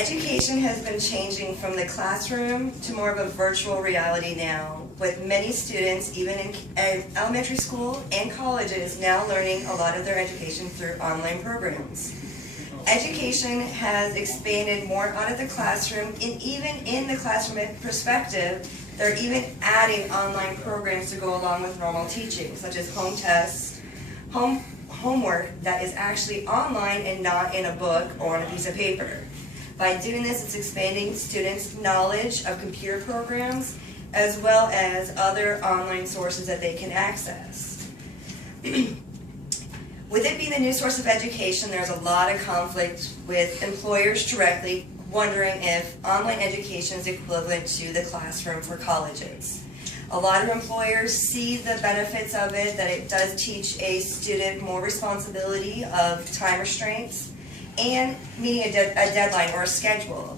Education has been changing from the classroom to more of a virtual reality now, with many students, even in elementary school and colleges, now learning a lot of their education through online programs. Education has expanded more out of the classroom, and even in the classroom perspective, they're even adding online programs to go along with normal teaching, such as home tests, homework that is actually online and not in a book or on a piece of paper. By doing this, it's expanding students' knowledge of computer programs as well as other online sources that they can access. With it being the new source of education, there's a lot of conflict with employers directly wondering if online education is equivalent to the classroom for colleges. A lot of employers see the benefits of it, that it does teach a student more responsibility of time restraints and meeting a deadline or a schedule.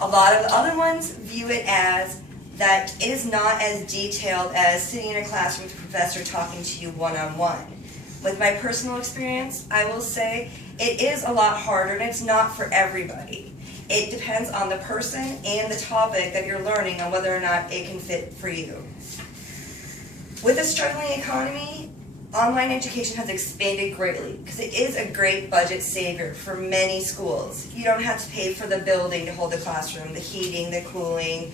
A lot of the other ones view it as that it is not as detailed as sitting in a classroom with a professor talking to you one-on-one. With my personal experience, I will say it is a lot harder, and it's not for everybody. It depends on the person and the topic that you're learning on whether or not it can fit for you. With a struggling economy, online education has expanded greatly because it is a great budget saver for many schools. You don't have to pay for the building to hold the classroom, the heating, the cooling,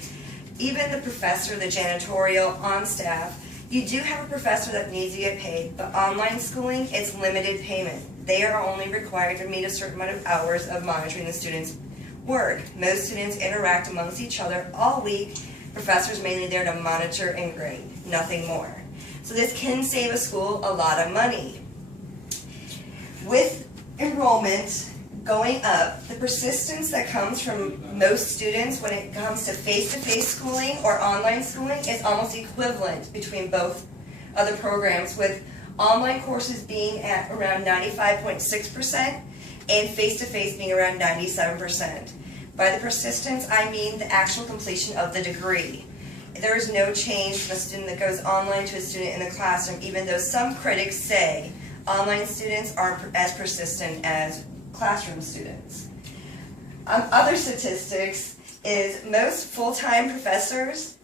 even the professor, the janitorial on staff. You do have a professor that needs to get paid, but online schooling is limited payment. They are only required to meet a certain amount of hours of monitoring the students' work. Most students interact amongst each other all week. Professors mainly there to monitor and grade, nothing more. So this can save a school a lot of money. With enrollment going up, the persistence that comes from most students when it comes to face-to-face schooling or online schooling is almost equivalent between both other programs, with online courses being at around 95.6% and face-to-face being around 97%. By the persistence, I mean the actual completion of the degree. There is no change from a student that goes online to a student in the classroom, even though some critics say online students aren't as persistent as classroom students. Other statistics is most full-time professors,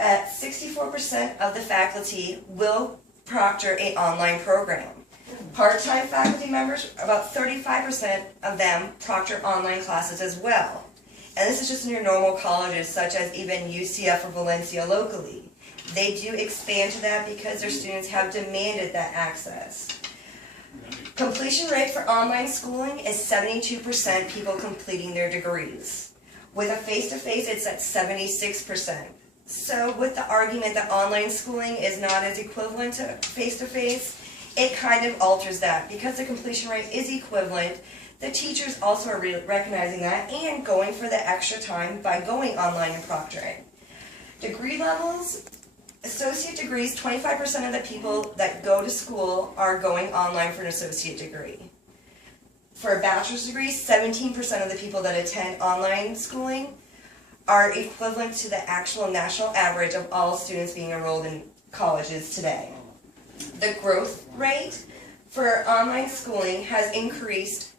at 64% of the faculty will proctor an online program. Part-time faculty members, about 35% of them proctor online classes as well. And this is just in your normal colleges, such as even UCF or Valencia locally. They do expand to that because their students have demanded that access. Completion rate for online schooling is 72% people completing their degrees. With a face-to-face, it's at 76%. So with the argument that online schooling is not as equivalent to face-to-face, it kind of alters that. Because the completion rate is equivalent, the teachers also are recognizing that and going for the extra time by going online and proctoring. Degree levels, associate degrees, 25% of the people that go to school are going online for an associate degree. For a bachelor's degree, 17% of the people that attend online schooling are equivalent to the actual national average of all students being enrolled in colleges today. The growth rate for online schooling has increased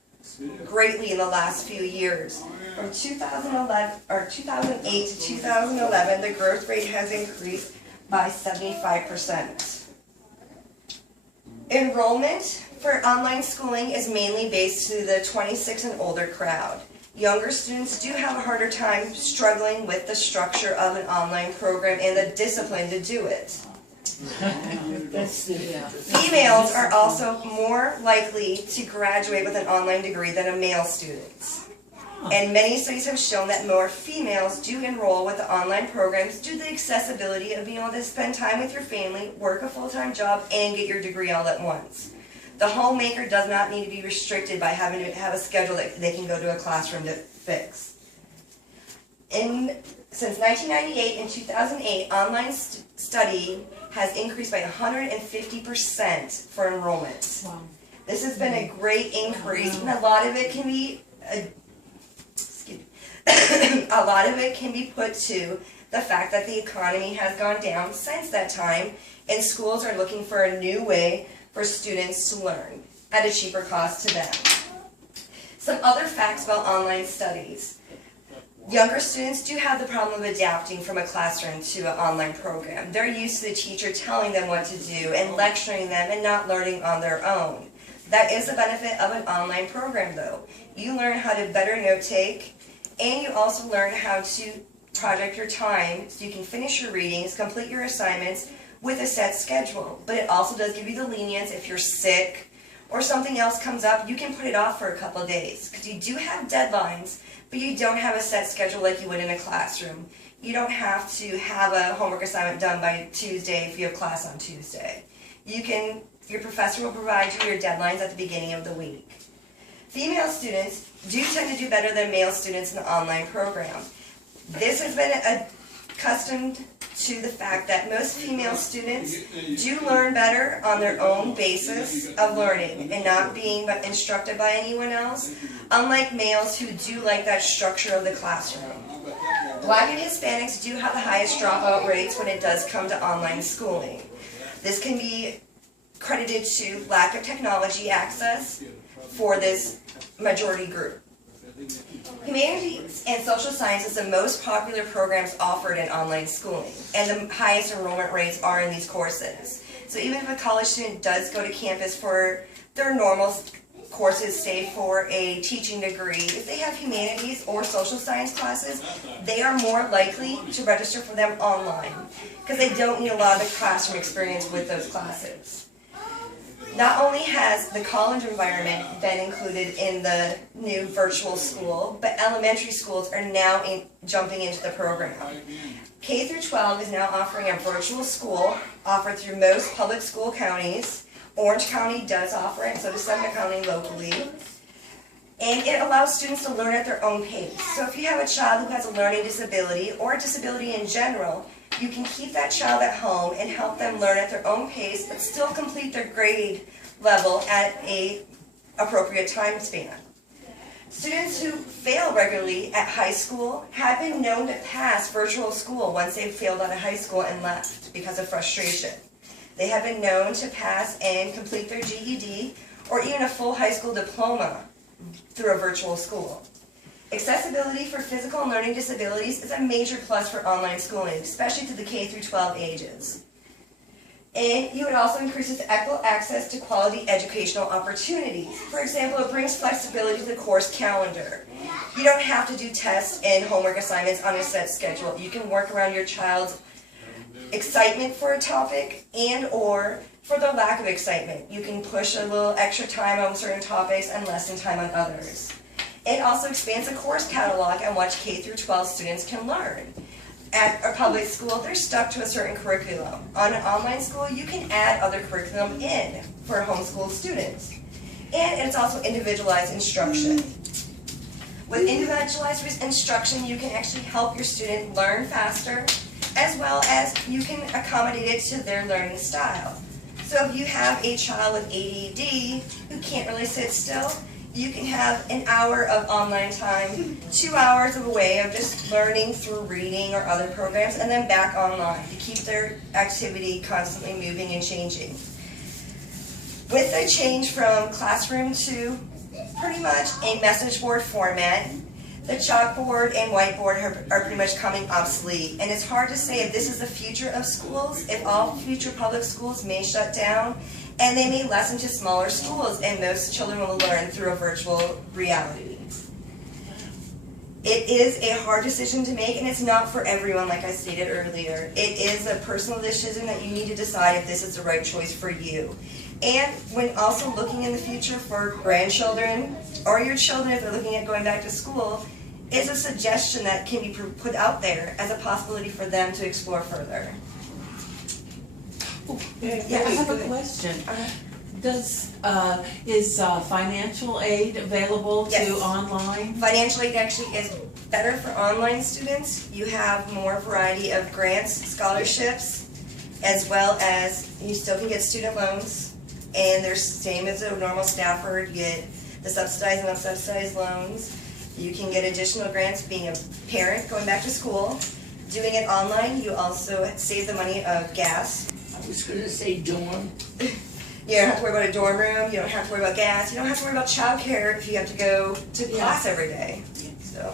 greatly in the last few years. From 2008 to 2011, the growth rate has increased by 75%. Enrollment for online schooling is mainly based to the 26 and older crowd. Younger students do have a harder time struggling with the structure of an online program and the discipline to do it. Females are also more likely to graduate with an online degree than a male student. And many studies have shown that more females do enroll with the online programs due to the accessibility of being able to spend time with your family, work a full-time job, and get your degree all at once. The homemaker does not need to be restricted by having to have a schedule that they can go to a classroom to fix. Since 1998 and 2008, online study has increased by 150% for enrollment. Wow. This has been a great increase, and a lot of it can be put to the fact that the economy has gone down since that time, and schools are looking for a new way for students to learn at a cheaper cost to them. Some other facts about online studies. Younger students do have the problem of adapting from a classroom to an online program. They're used to the teacher telling them what to do and lecturing them and not learning on their own. That is the benefit of an online program though. You learn how to better note take, and you also learn how to project your time so you can finish your readings, complete your assignments with a set schedule. But it also does give you the lenience if you're sick or something else comes up, you can put it off for a couple of days because you do have deadlines, but you don't have a set schedule like you would in a classroom. You don't have to have a homework assignment done by Tuesday if you have class on Tuesday. Your professor will provide you your deadlines at the beginning of the week. Female students do tend to do better than male students in the online program. This has been accustomed to the fact that most female students do learn better on their own basis of learning and not being instructed by anyone else, unlike males who do like that structure of the classroom. Black and Hispanics do have the highest dropout rates when it does come to online schooling. This can be credited to lack of technology access for this majority group. Humanities and social sciences are the most popular programs offered in online schooling, and the highest enrollment rates are in these courses. So even if a college student does go to campus for their normal courses, say for a teaching degree, if they have humanities or social science classes, they are more likely to register for them online because they don't need a lot of the classroom experience with those classes. Not only has the college environment been included in the new virtual school, but elementary schools are now jumping into the program. K through 12 is now offering a virtual school offered through most public school counties. Orange County does offer it, so does Summit County locally. And it allows students to learn at their own pace. So if you have a child who has a learning disability or a disability in general, you can keep that child at home and help them learn at their own pace, but still complete their grade level at an appropriate time span. Students who fail regularly at high school have been known to pass virtual school once they've failed out of high school and left because of frustration. They have been known to pass and complete their GED or even a full high school diploma through a virtual school. Accessibility for physical and learning disabilities is a major plus for online schooling, especially to the K through 12 ages. And it also increases equal access to quality educational opportunities. For example, it brings flexibility to the course calendar. You don't have to do tests and homework assignments on a set schedule. You can work around your child's excitement for a topic and or for the lack of excitement. You can push a little extra time on certain topics and lessen time on others. It also expands the course catalog on what K through 12 students can learn. At a public school, they're stuck to a certain curriculum. On an online school, you can add other curriculum in for homeschool students. And it's also individualized instruction. With individualized instruction, you can actually help your student learn faster, as well as you can accommodate it to their learning style. So if you have a child with ADD who can't really sit still, you can have an hour of online time, 2 hours of a way of just learning through reading or other programs, and then back online to keep their activity constantly moving and changing. With the change from classroom to pretty much a message board format, the chalkboard and whiteboard are pretty much coming obsolete. And it's hard to say if this is the future of schools, if all future public schools may shut down, and they may lessen to smaller schools, and most children will learn through a virtual reality. It is a hard decision to make, and it's not for everyone, like I stated earlier. It is a personal decision that you need to decide if this is the right choice for you. And when also looking in the future for grandchildren, or your children if they're looking at going back to school, is a suggestion that can be put out there as a possibility for them to explore further. Yeah, I have a question. Is financial aid available to online? Financial aid actually is better for online students. You have more variety of grants, scholarships, as well as you still can get student loans, and they're same as a normal staffer. You get the subsidized and unsubsidized loans. You can get additional grants being a parent going back to school. Doing it online, you also save the money of gas. I was going to say dorm. You don't have to worry about a dorm room, you don't have to worry about gas, you don't have to worry about childcare if you have to go to class every day, so.